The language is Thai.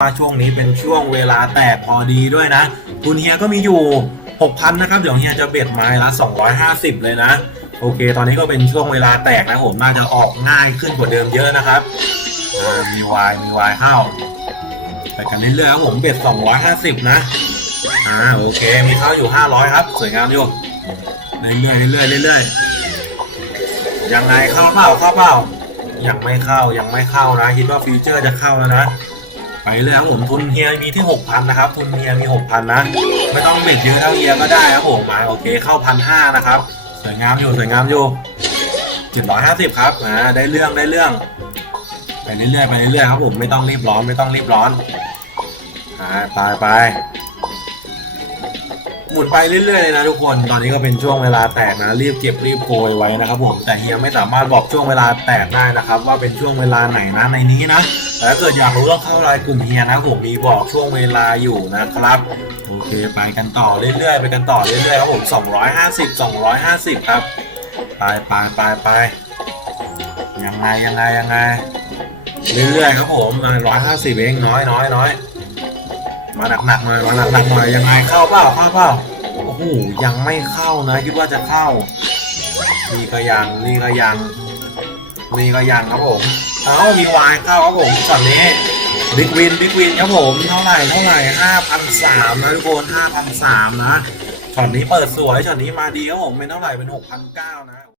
ว่าช่วงนี้เป็นช่วงเวลาแตกพอดีด้วยนะทุนเฮียก็มีอยู่ 6,000 นะครับ เดี๋ยวเฮียจะเบ็ดไม้ละ 250 เลยนะ โอเค ตอนนี้ก็เป็นช่วงเวลาแตกนะผมน่าจะออกง่ายขึ้นกว่าเดิมเยอะนะครับมีวายมีวายเข้าไปกันเรื่อยๆครับผมเบ็ด 250 นะอ่าโอเค มีเข้าอยู่ 500 ครับ สวยงามอยู่เรื่อยๆเรื่อยๆเรื่อยๆยังไงเข้าเปล่าเข้าเปล่ายังไม่เข้ายังไม่เข้านะคิดว่าฟีเจอร์จะเข้าแล้วนะ ไปเลยครับผมทุนเฮียมีที่6,000นนะครับ ทุนเฮียมี6,000นนะ ไม่ต้องเบ็ดเยอะเท่าเฮียก็ได้ครับผมมาโอเคเข้าพันห้านะครับสวยงามอยู่สวยงามอยู่750ครับอ่าได้เรื่องได้เรื่องไปเรื่อยๆไปเรื่อยๆครับผมไม่ต้องรีบร้อนไม่ต้องรีบร้อนอ่าไปไปหมุนไปเรื่อยๆเลยนะทุกคน ตอนนี้ก็เป็นช่วงเวลาแตกนะ รีบเก็บรีบโกยไว้นะครับผม แต่เฮียไม่สามารถบอกช่วงเวลาแตกได้นะครับ ว่าเป็นช่วงเวลาไหนนะในนี้นะ แต่ถ้าเกิดอยากรู้ต้องเข้ารายกลุ่มเฮียนะผมมีบอกช่วงเวลาอยู่นะครับ โอเคไปกันต่อเรื่อยๆ ไปกันต่อเรื่อยๆครับผม 250 250 ครับ ไปไปไปไปยังไงยังไงยังไงเรื่อยๆครับผมร้อยห้าสิบเองน้อยน้อยน้อยมาหนักหนักหน่อยมาหนักหนักหน่อยยังไงเข้าเปล่าเข้าเปล่าโอ้โหยังไม่เข้านะคิดว่าจะเข้านี่ก็ยังนี่ก็ยังนี่ก็ยังครับผม อ้ามีวายเข้าครับผมช็อตนี้บิ๊กวินบิ๊กวินครับผมเท่าไหร่เท่าไหร่ห้าพันสามนะทุกคนห้าพันสามนะช็อตนี้เปิดสวยช็อตนี้มาดีครับผมเป็นเท่าไหร่เป็นหกพันเก้านะ